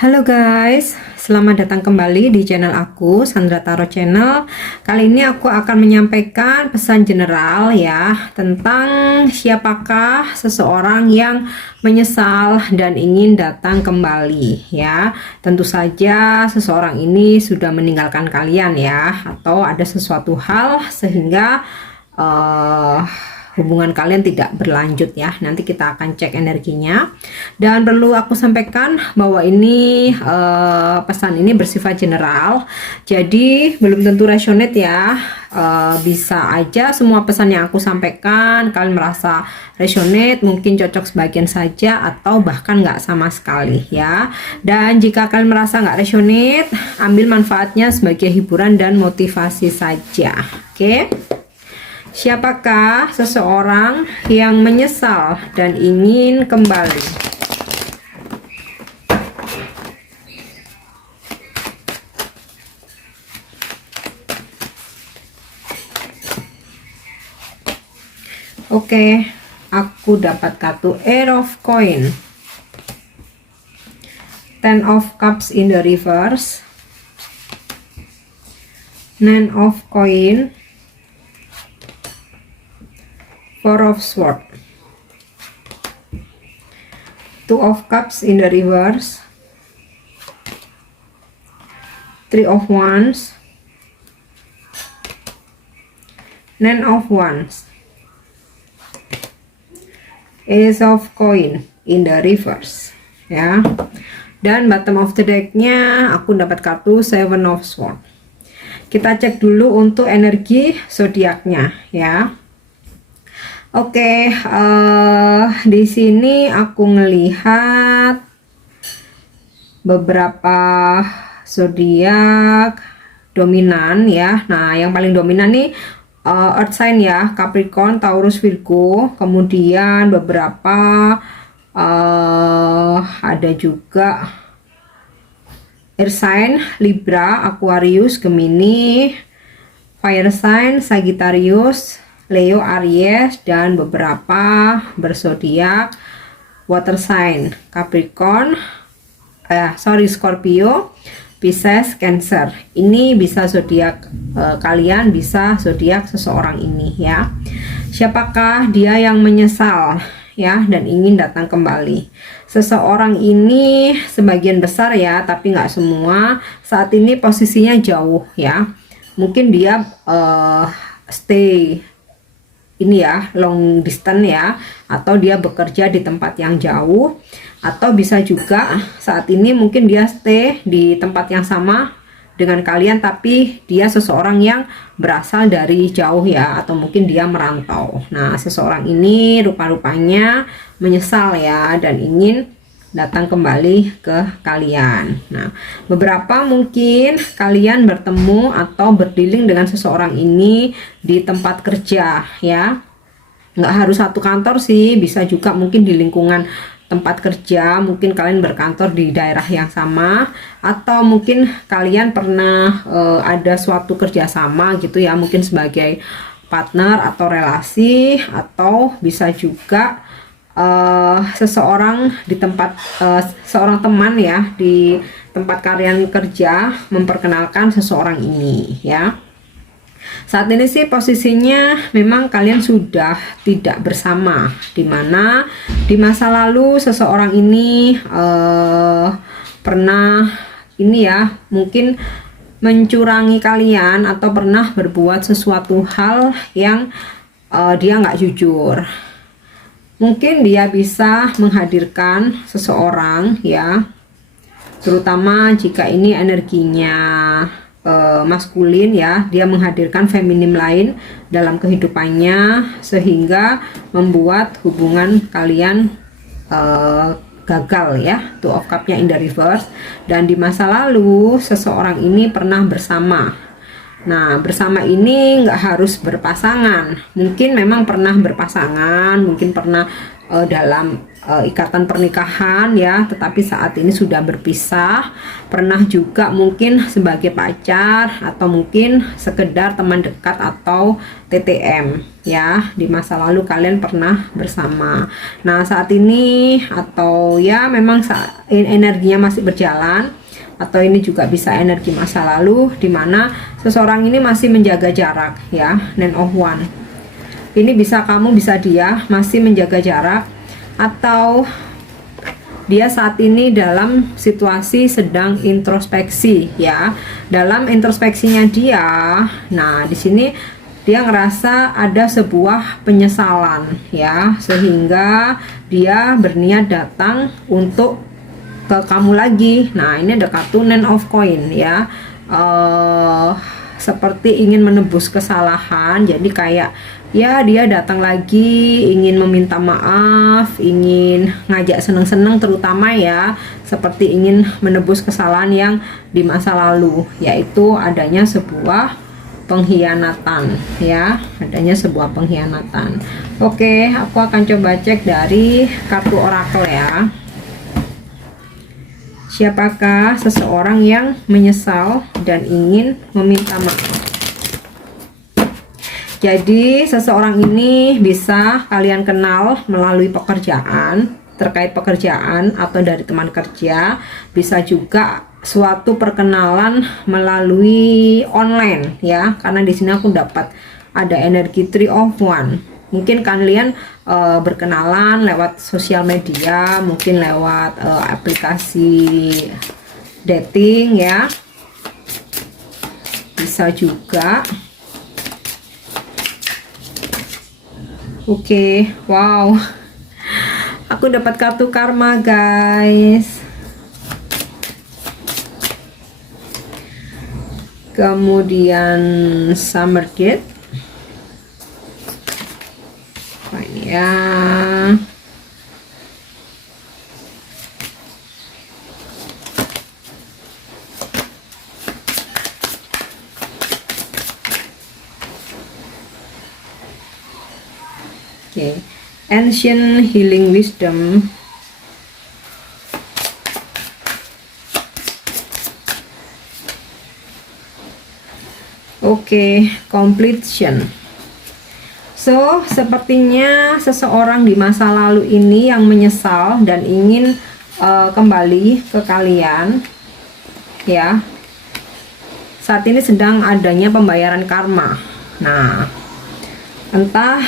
Halo guys, selamat datang kembali di channel aku, Sandra Tarot Channel. Kali ini aku akan menyampaikan pesan general ya, tentang siapakah seseorang yang menyesal dan ingin datang kembali ya. Tentu saja seseorang ini sudah meninggalkan kalian ya, atau ada sesuatu hal sehingga hubungan kalian tidak berlanjut ya. Nanti kita akan cek energinya, dan perlu aku sampaikan bahwa ini pesan ini bersifat general, jadi belum tentu resonate ya. Bisa aja semua pesan yang aku sampaikan kalian merasa resonate, mungkin cocok sebagian saja atau bahkan nggak sama sekali ya. Dan jika kalian merasa nggak resonate, ambil manfaatnya sebagai hiburan dan motivasi saja. Oke. Siapakah seseorang yang menyesal dan ingin kembali? Oke, aku dapat kartu Ace of Coin, Ten of Cups in the reverse, Nine of Coin, Four of Swords, Two of Cups in the reverse, Three of Wands, Nine of Wands, Ace of Coin in the reverse ya. Dan bottom of the decknya aku dapat kartu Seven of Swords. Kita cek dulu untuk energi zodiaknya ya. Oke, di sini aku ngelihat beberapa zodiak dominan ya. Nah, yang paling dominan nih Earth sign ya, Capricorn, Taurus, Virgo. Kemudian beberapa ada juga Air sign, Libra, Aquarius, Gemini, Fire sign, Sagittarius, Leo, Aries, dan beberapa berzodiak water sign, Capricorn, Scorpio, Pisces, Cancer. Ini bisa zodiak kalian, bisa zodiak seseorang ini ya. Siapakah dia yang menyesal ya dan ingin datang kembali? Seseorang ini sebagian besar ya, tapi nggak semua, saat ini posisinya jauh ya. Mungkin dia stay ini ya, long distance ya, atau dia bekerja di tempat yang jauh, atau bisa juga saat ini mungkin dia stay di tempat yang sama dengan kalian, tapi dia seseorang yang berasal dari jauh ya, atau mungkin dia merantau. Nah, seseorang ini rupa-rupanya menyesal ya dan ingin datang kembali ke kalian. Nah, beberapa mungkin kalian bertemu atau berdealing dengan seseorang ini di tempat kerja ya. Nggak harus satu kantor sih, bisa juga mungkin di lingkungan tempat kerja, mungkin kalian berkantor di daerah yang sama, atau mungkin kalian pernah ada suatu kerjasama gitu ya, mungkin sebagai partner atau relasi, atau bisa juga seseorang di tempat seorang teman ya di tempat kalian kerja memperkenalkan seseorang ini ya. Saat ini sih posisinya memang kalian sudah tidak bersama, dimana di masa lalu seseorang ini pernah ini ya, mungkin mencurangi kalian atau pernah berbuat sesuatu hal yang dia nggak jujur. Mungkin dia bisa menghadirkan seseorang ya, terutama jika ini energinya maskulin ya, dia menghadirkan feminim lain dalam kehidupannya sehingga membuat hubungan kalian gagal ya. Two of Cup-nya in the reverse, dan di masa lalu seseorang ini pernah bersama. Nah, bersama ini nggak harus berpasangan, mungkin memang pernah berpasangan, mungkin pernah dalam ikatan pernikahan ya, tetapi saat ini sudah berpisah. Pernah juga mungkin sebagai pacar atau mungkin sekedar teman dekat atau TTM ya, di masa lalu kalian pernah bersama. Nah saat ini atau ya memang saat energinya masih berjalan, atau ini juga bisa energi masa lalu dimana seseorang ini masih menjaga jarak ya. Nine of Wands ini bisa kamu bisa dia masih menjaga jarak, atau dia saat ini dalam situasi sedang introspeksi ya. Dalam introspeksinya dia, nah di sini dia ngerasa ada sebuah penyesalan ya, sehingga dia berniat datang untuk ke kamu lagi. Nah ini ada kartu Nine of Coin ya, seperti ingin menebus kesalahan. Jadi kayak ya dia datang lagi ingin meminta maaf, ingin ngajak seneng-seneng, terutama ya seperti ingin menebus kesalahan yang di masa lalu, yaitu adanya sebuah pengkhianatan ya, adanya sebuah pengkhianatan. Oke, aku akan coba cek dari kartu orakel ya. Siapakah seseorang yang menyesal dan ingin meminta maaf? Jadi seseorang ini bisa kalian kenal melalui pekerjaan, terkait pekerjaan atau dari teman kerja, bisa juga suatu perkenalan melalui online ya, karena di sini aku dapat ada energi Three of Wands. Mungkin kalian berkenalan lewat sosial media, mungkin lewat aplikasi dating ya, bisa juga. Oke, wow, aku dapat kartu karma guys. Kemudian summer date. Nah, ini ya. Oke, Ancient Healing Wisdom. Oke, completion. So, sepertinya seseorang di masa lalu ini yang menyesal dan ingin kembali ke kalian ya. Saat ini sedang adanya pembayaran karma. Nah, entah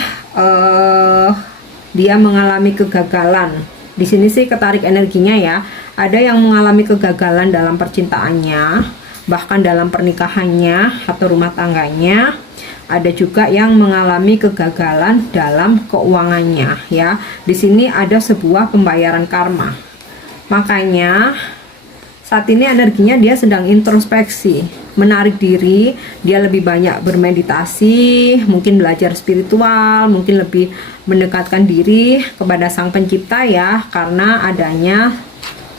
dia mengalami kegagalan. Di sini sih ketarik energinya ya. Ada yang mengalami kegagalan dalam percintaannya, bahkan dalam pernikahannya atau rumah tangganya. Ada juga yang mengalami kegagalan dalam keuangannya ya. Di sini ada sebuah pembayaran karma. Makanya saat ini energinya dia sedang introspeksi, menarik diri, dia lebih banyak bermeditasi, mungkin belajar spiritual, mungkin lebih mendekatkan diri kepada Sang Pencipta ya, karena adanya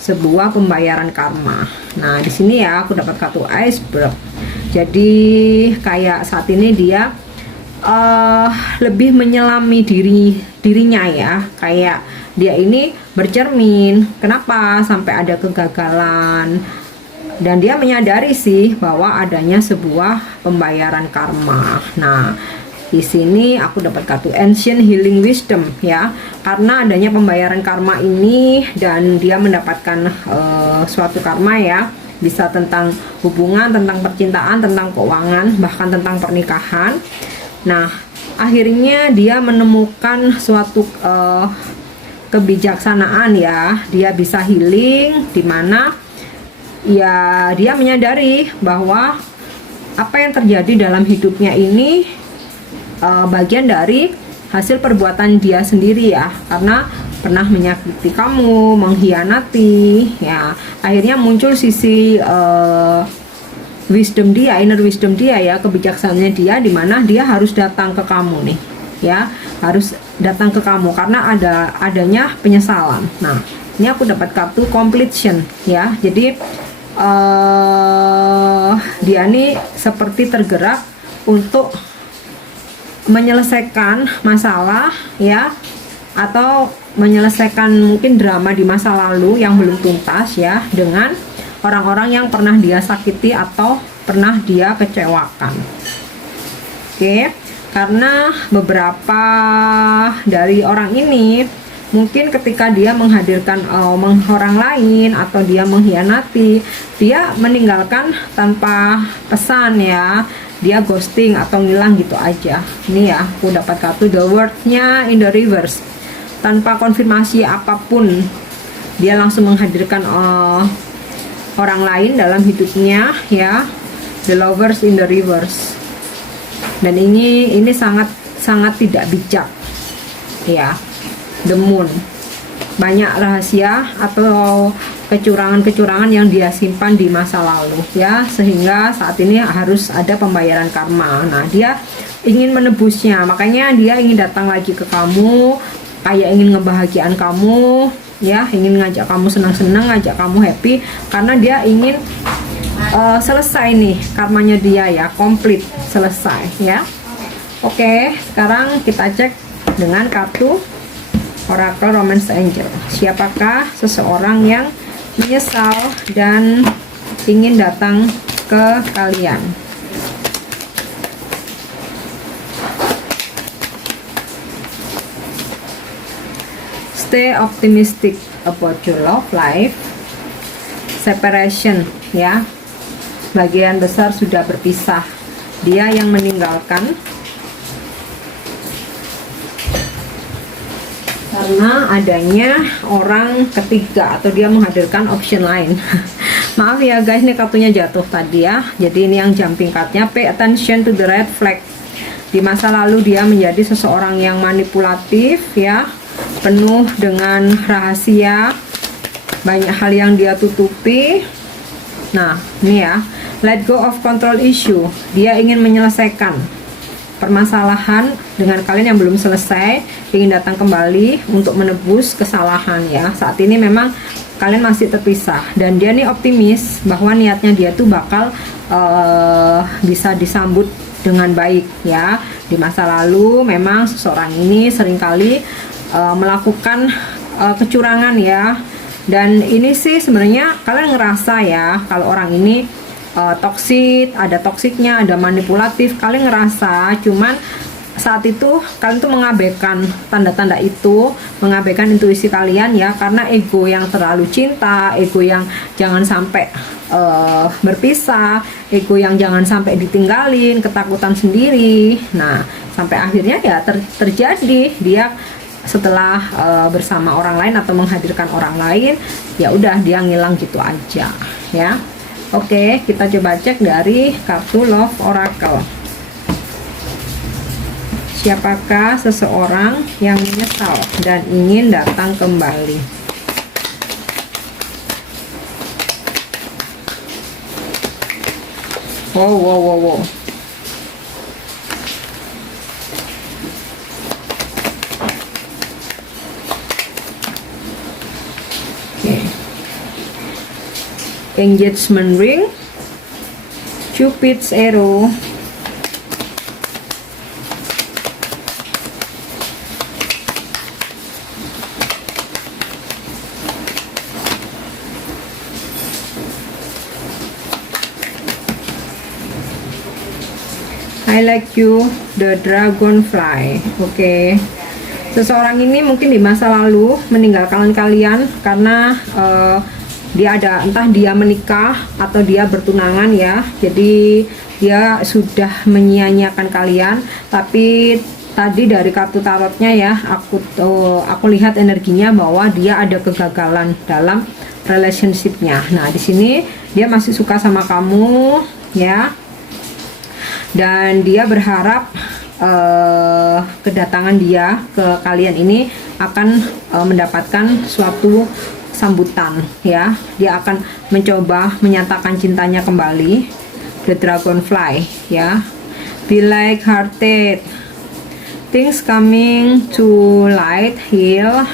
sebuah pembayaran karma. Nah, di sini ya aku dapat kartu iceberg. Jadi kayak saat ini dia lebih menyelami dirinya ya, kayak dia ini bercermin kenapa sampai ada kegagalan, dan dia menyadari sih bahwa adanya sebuah pembayaran karma. Nah, di sini aku dapat kartu Ancient Healing Wisdom ya, karena adanya pembayaran karma ini dan dia mendapatkan suatu karma ya, bisa tentang hubungan, tentang percintaan, tentang keuangan, bahkan tentang pernikahan. Nah, akhirnya dia menemukan suatu kebijaksanaan ya, dia bisa healing, dimana ya dia menyadari bahwa apa yang terjadi dalam hidupnya ini bagian dari hasil perbuatan dia sendiri ya, karena pernah menyakiti kamu, mengkhianati ya. Akhirnya muncul sisi wisdom dia, inner wisdom dia ya, kebijaksanaannya dia, dimana dia harus datang ke kamu nih ya, harus datang ke kamu karena adanya penyesalan. Nah, ini aku dapat kartu completion ya. Jadi dia nih seperti tergerak untuk menyelesaikan masalah ya, atau menyelesaikan mungkin drama di masa lalu yang belum tuntas ya, dengan orang-orang yang pernah dia sakiti atau pernah dia kecewakan. Oke, karena beberapa dari orang ini mungkin ketika dia menghadirkan orang lain atau dia mengkhianati, dia meninggalkan tanpa pesan ya, dia ghosting atau ngilang gitu aja. Ini ya, aku dapat kartu the world-nya in the reverse, tanpa konfirmasi apapun dia langsung menghadirkan orang lain dalam hidupnya ya, the lovers in the reverse. Dan ini sangat tidak bijak ya. The moon, banyak rahasia atau kecurangan-kecurangan yang dia simpan di masa lalu ya, sehingga saat ini harus ada pembayaran karma. Nah, dia ingin menebusnya, makanya dia ingin datang lagi ke kamu, kayak ingin ngebahagiaan kamu ya, ingin ngajak kamu senang-senang, ngajak kamu happy, karena dia ingin selesai nih karmanya dia ya, komplit, selesai ya. Oke, sekarang kita cek dengan kartu Oracle Romance Angel. Siapakah seseorang yang menyesal dan ingin datang ke kalian? Stay optimistic about your love life. Separation ya. Bagian besar sudah berpisah. Dia yang meninggalkan karena adanya orang ketiga atau dia menghadirkan option lain. Maaf ya guys, ini kartunya jatuh tadi ya, jadi ini yang jumping cardnya. Pay attention to the red flag. Di masa lalu dia menjadi seseorang yang manipulatif ya, penuh dengan rahasia, banyak hal yang dia tutupi. Nah ini ya, let go of control issue. Dia ingin menyelesaikan permasalahan dengan kalian yang belum selesai, ingin datang kembali untuk menebus kesalahan ya. Saat ini memang kalian masih terpisah, dan dia nih optimis bahwa niatnya dia tuh bakal bisa disambut dengan baik ya. Di masa lalu memang seseorang ini seringkali melakukan kecurangan ya, dan ini sih sebenarnya kalian ngerasa ya kalau orang ini toksik, ada toksiknya, ada manipulatif, kalian ngerasa, cuman saat itu kalian tuh mengabaikan tanda-tanda itu, mengabaikan intuisi kalian ya, karena ego yang terlalu cinta, ego yang jangan sampai berpisah, ego yang jangan sampai ditinggalin, ketakutan sendiri. Nah sampai akhirnya ya terjadi dia setelah bersama orang lain atau menghadirkan orang lain, ya udah dia ngilang gitu aja ya. Oke, kita coba cek dari kartu Love Oracle. Siapakah seseorang yang menyesal dan ingin datang kembali? Wow. Engagement ring, Cupid's arrow, I like you, the dragonfly. Oke. Seseorang ini mungkin di masa lalu meninggalkan kalian karena dia ada, entah dia menikah atau dia bertunangan ya, jadi dia sudah menyia-nyiakan kalian. Tapi tadi dari kartu tarotnya ya, aku lihat energinya bahwa dia ada kegagalan dalam relationshipnya. Nah di sini dia masih suka sama kamu ya, dan dia berharap kedatangan dia ke kalian ini akan mendapatkan suatu sambutan ya. Dia akan mencoba menyatakan cintanya kembali, the dragonfly ya. Be like hearted, things coming to light, heal.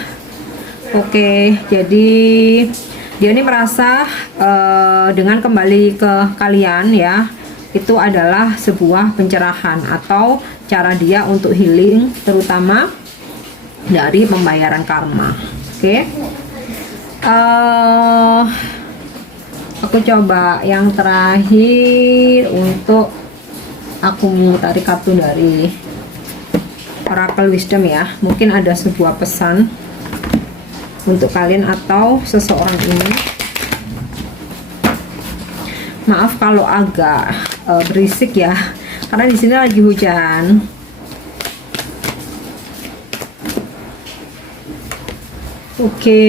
Oke, jadi dia ini merasa dengan kembali ke kalian ya, itu adalah sebuah pencerahan atau cara dia untuk healing, terutama dari pembayaran karma. Oke. Aku coba yang terakhir untuk aku tarik kartu dari Oracle Wisdom ya. Mungkin ada sebuah pesan untuk kalian atau seseorang ini. Maaf kalau agak berisik ya, karena di sini lagi hujan. Oke.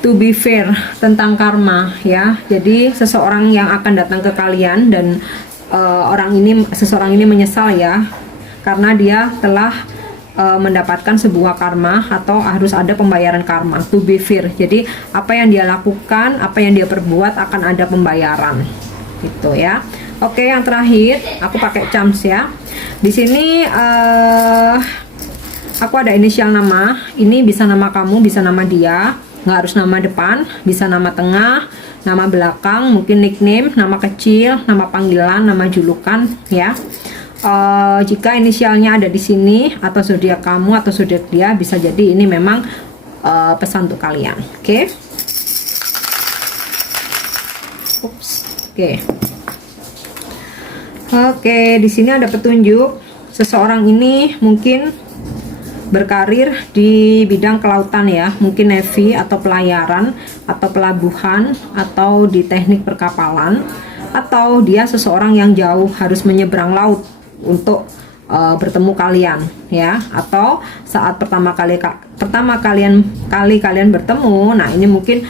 To be fair tentang karma ya. Jadi seseorang yang akan datang ke kalian dan seseorang ini menyesal ya, karena dia telah mendapatkan sebuah karma atau harus ada pembayaran karma. To be fair. Jadi apa yang dia lakukan, apa yang dia perbuat akan ada pembayaran. Gitu ya. Oke, yang terakhir aku pakai charms ya. Di sini aku ada inisial nama. Ini bisa nama kamu, bisa nama dia. Nggak harus nama depan, bisa nama tengah, nama belakang, mungkin nickname, nama kecil, nama panggilan, nama julukan ya. Jika inisialnya ada di sini atau zodiak kamu atau zodiak dia, bisa jadi ini memang pesan untuk kalian. Oke. Oke, di sini ada petunjuk. Seseorang ini mungkin berkarir di bidang kelautan ya, mungkin navy atau pelayaran atau pelabuhan atau di teknik perkapalan, atau dia seseorang yang jauh harus menyeberang laut untuk bertemu kalian ya, atau saat pertama kali kalian bertemu. Nah, ini mungkin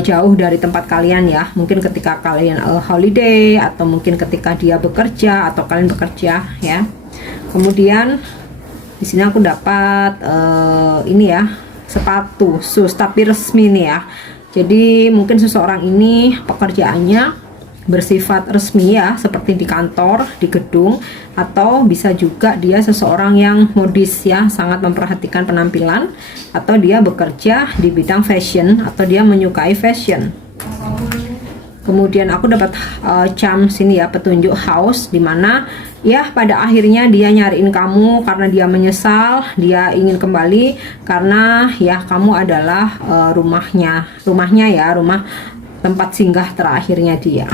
jauh dari tempat kalian ya, mungkin ketika kalian holiday atau mungkin ketika dia bekerja atau kalian bekerja ya. Kemudian di sini aku dapat ini ya, sepatu shoes tapi resmi nih ya. Jadi mungkin seseorang ini pekerjaannya bersifat resmi ya, seperti di kantor, di gedung, atau bisa juga dia seseorang yang modis ya, sangat memperhatikan penampilan, atau dia bekerja di bidang fashion atau dia menyukai fashion. Kemudian aku dapat charms ini ya, petunjuk house, dimana ya pada akhirnya dia nyariin kamu karena dia menyesal, dia ingin kembali karena ya kamu adalah rumahnya ya, rumah tempat singgah terakhirnya dia.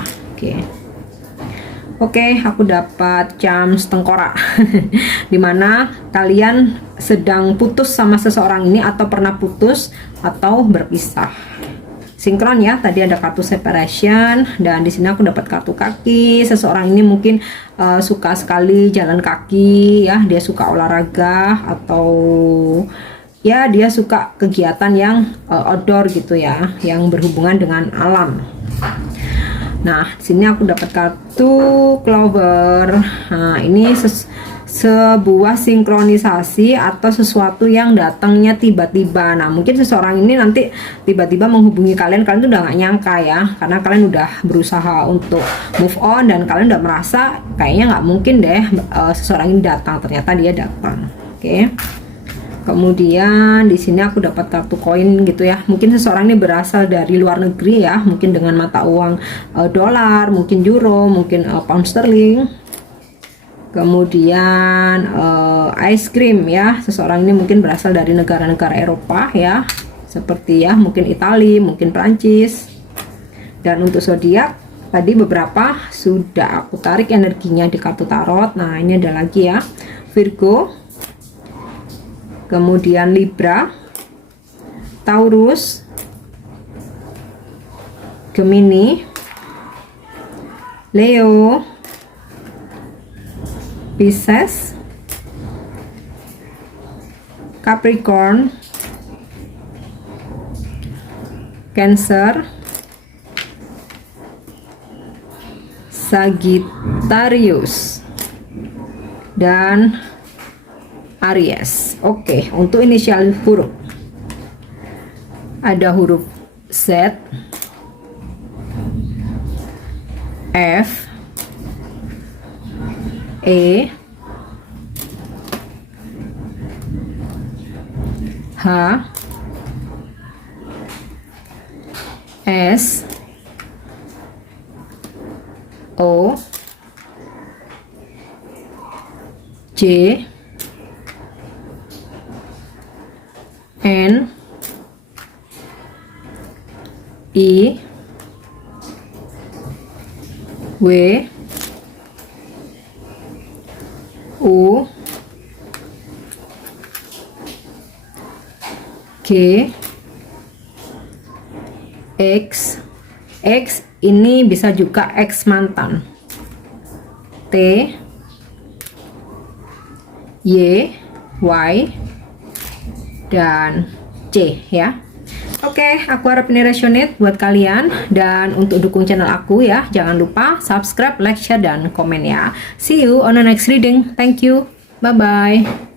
Oke, aku dapat charms tengkorak dimana kalian sedang putus sama seseorang ini atau pernah putus atau berpisah. Sinkron ya, tadi ada kartu separation dan di sini aku dapat kartu kaki. Seseorang ini mungkin suka sekali jalan kaki ya, dia suka olahraga atau ya dia suka kegiatan yang outdoor gitu ya, yang berhubungan dengan alam. Nah, di sini aku dapat kartu clover. Nah, ini sebuah sinkronisasi atau sesuatu yang datangnya tiba-tiba. Nah, mungkin seseorang ini nanti tiba-tiba menghubungi kalian tuh udah nggak nyangka ya, karena kalian udah berusaha untuk move on dan kalian udah merasa kayaknya nggak mungkin deh seseorang ini datang, ternyata dia datang. Oke. Kemudian di sini aku dapat kartu koin gitu ya. Mungkin seseorang ini berasal dari luar negeri ya, mungkin dengan mata uang dolar, mungkin euro, mungkin pound sterling. Kemudian ice cream ya, seseorang ini mungkin berasal dari negara-negara Eropa ya, seperti ya mungkin Italia, mungkin Prancis. Dan untuk zodiak tadi beberapa sudah aku tarik energinya di kartu tarot. Nah, ini ada lagi ya, Virgo, kemudian Libra, Taurus, Gemini, Leo, Pisces, Capricorn, Cancer, Sagittarius, dan Aries. Oke, untuk inisial huruf ada huruf Z, F, E, H, S, O, J, N I W U G X. X ini bisa juga X mantan. T Y Y dan C ya. Oke, aku harap ini resonate buat kalian, dan untuk dukung channel aku ya, jangan lupa subscribe, like, share, dan komen ya. See you on the next reading. Thank you. Bye bye.